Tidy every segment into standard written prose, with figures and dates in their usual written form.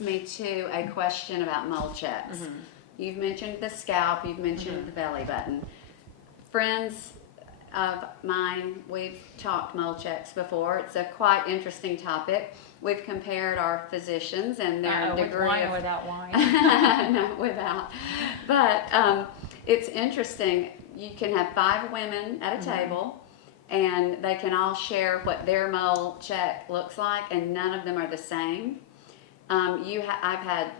leads me to a question about mole checks. You've mentioned the scalp, you've mentioned the belly button. Friends of mine, we've talked mole checks before. It's a quite interesting topic. We've compared our physicians and their degree with wine of... or without wine? No, without. But it's interesting. You can have 5 women at a table, and they can all share what their mole check looks like, and none of them are the same. I've had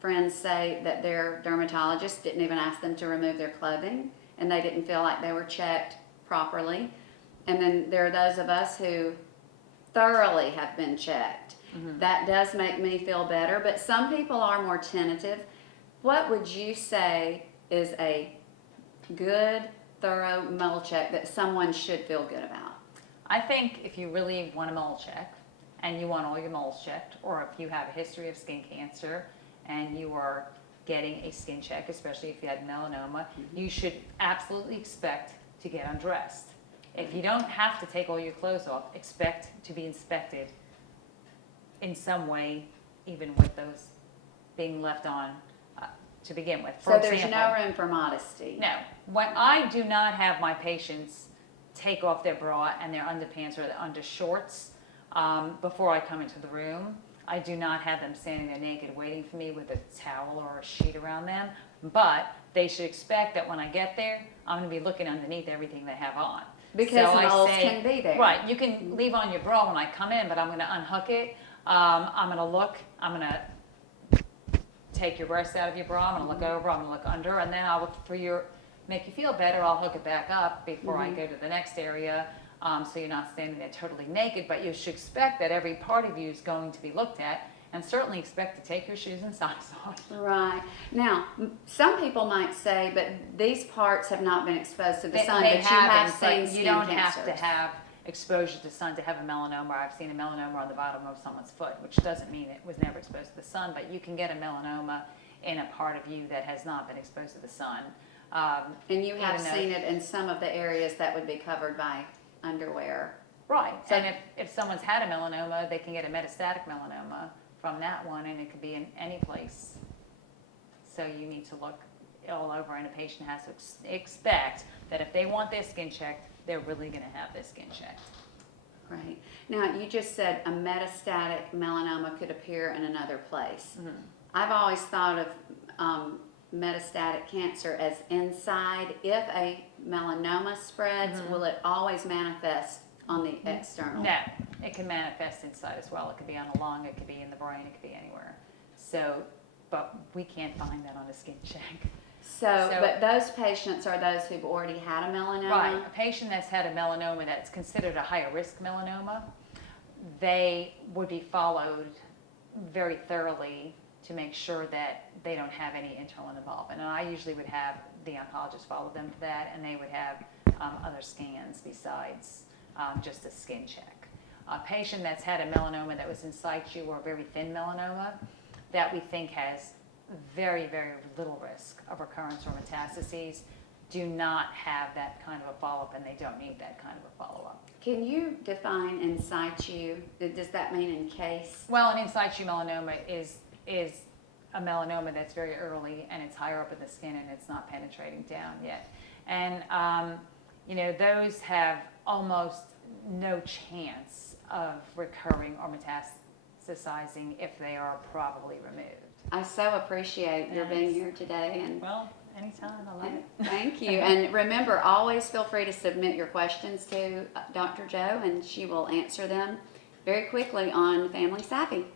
friends say that their dermatologist didn't even ask them to remove their clothing, and they didn't feel like they were checked properly. And then there are those of us who thoroughly have been checked. That does make me feel better, but some people are more tentative. What would you say is a good, thorough mole check that someone should feel good about? I think if you really want a mole check and you want all your moles checked, or if you have a history of skin cancer and you are getting a skin check, especially if you had melanoma, you should absolutely expect to get undressed. If you don't have to take all your clothes off, expect to be inspected in some way, even with those being left on to begin with. So there's no room for modesty. No. When I do not have my patients take off their bra and their underpants or their undershorts before I come into the room. I do not have them standing there naked waiting for me with a towel or a sheet around them, but they should expect that when I get there, I'm going to be looking underneath everything they have on. Because moles can be there. Right, you can leave on your bra when I come in, but I'm going to unhook it. I'm going to look, I'm going to take your breast out of your bra, I'm going to look over, I'm going to look under, and then I'll, make you feel better, I'll hook it back up before I go to the next area. So you're not standing there totally naked, but you should expect that every part of you is going to be looked at, and certainly expect to take your shoes and socks off. Right. Now, some people might say, but these parts have not been exposed to the sun, but you have seen skin you don't cancers. have to have exposure to sun to have a melanoma. I've seen a melanoma on the bottom of someone's foot, which doesn't mean it was never exposed to the sun, but you can get a melanoma in a part of you that has not been exposed to the sun. And you have seen it in some of the areas that would be covered by underwear. Right. So, and if someone's had a melanoma, they can get a metastatic melanoma from that one, and it could be in any place. So you need to look all over, and a patient has to expect that if they want their skin checked, they're really going to have their skin checked. Right. Now, you just said a metastatic melanoma could appear in another place. I've always thought of metastatic cancer as inside. If a melanoma spreads, will it always manifest on the external? No, it can manifest inside as well. It could be on the lung, it could be in the brain, it could be anywhere. So, but we can't find that on a skin check. So, but those patients are those who've already had a melanoma? Right. A patient that's had a melanoma that's considered a higher risk melanoma, they would be followed very thoroughly to make sure that they don't have any internal involvement. And I usually would have the oncologist follow them to that, and they would have other scans besides just a skin check. A patient that's had a melanoma that was in situ or a very thin melanoma that we think has very, very little risk of recurrence or metastases do not have that kind of a follow-up, and they don't need that kind of a follow-up. Can you define in situ? Does that mean in case? Well, an in situ melanoma is a melanoma that's very early, and it's higher up in the skin, and it's not penetrating down yet. And you know, those have almost no chance of recurring or metastasizing if they are properly removed. I so appreciate your being here today. And well, anytime, I love it. Thank you. And remember, always feel free to submit your questions to Dr. Jo, and she will answer them very quickly on Family Savvy.